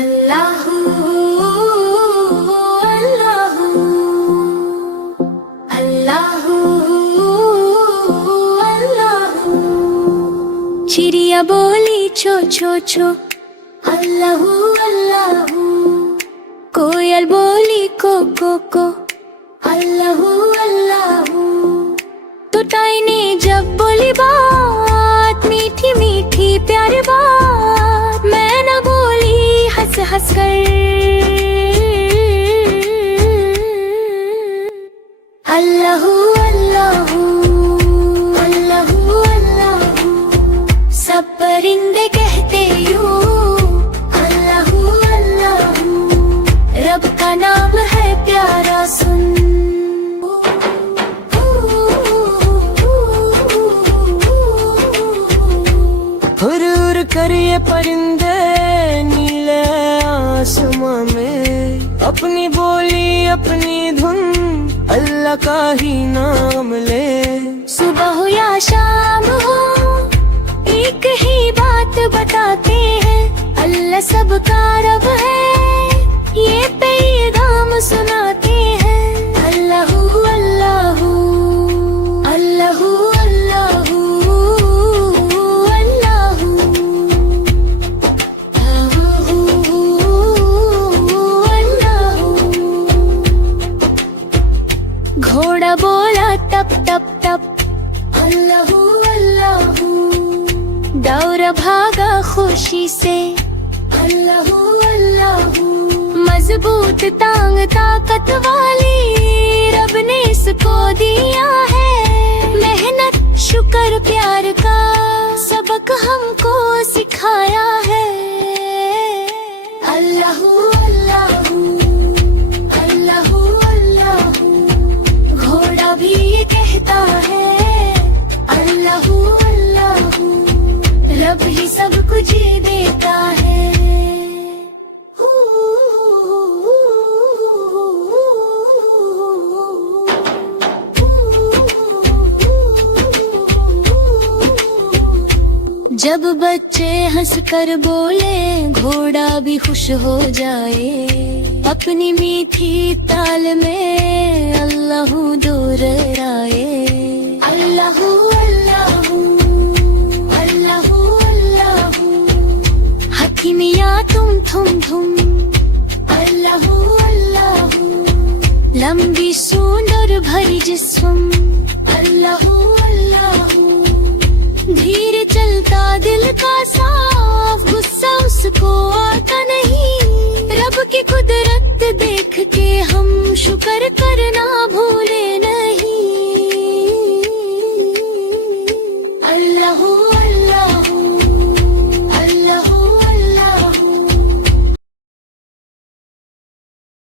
अल्लाहू अल्लाहू अल्लाहू अल्लाहू। चिड़िया बोली छो छो छो अल्लाहू अल्लाहू। कोयल बोली को को अल्लाहू अल्लाहू। तोताई ने जब बोली बात मीठी मीठी प्यारी बात, मैं न बोली हंस हंस कर अल्लाहू अल्लाहू अल्लाहू अल्लाहू। सब परिंदे कहते यूं अल्लाहू अल्लाहू। रब का नाम है प्यारा सुन। हुर हुर कर ये परिंदे नीले आसमां में, अपनी बोली अपनी धुन अल्लाह का ही नाम ले। सुबह हो या शाम हो एक ही बात बताते हैं, अल्लाह सबका रब है ये पैगाम सुनाते हैं। अल्लाहू अल्लाहू अल्लाहू अल्लाहू अल्लाहू अल्लाहू। घोड़ा बोला टप टप टप अल्लाहू अल्लाहू। दौड़ भागा खुशी से अल्लाहू अल्लाहू। मजबूत टांग ताकत वाली रब ने इसको दिया है, मेहनत शुक्र प्यार का सबक हमको सिखाया है। अल्लाहू अल्लाहू अल्लाहू अल्लाहू। घोड़ा भी ये कहता है अल्लाहू अल्लाहू। रब ही सब कुछ देता है। जब बच्चे हंस कर बोले घोड़ा भी खुश हो जाए, अपनी मीठी ताल में अल्लाहू दोहराए। अल्लाहू अल्लाहू अल्लाहू अल्लाहू। हकी मियाँ तुम थुम अल्लाहू अल्लाहू। लंबी सूंड और भरी जिस्म अल्लाहू अल्लाहू। धीरे चलता दिल का साफ, गुस्सा उसको आता नहीं। रब की कुदरत देख के हम शुक्र करना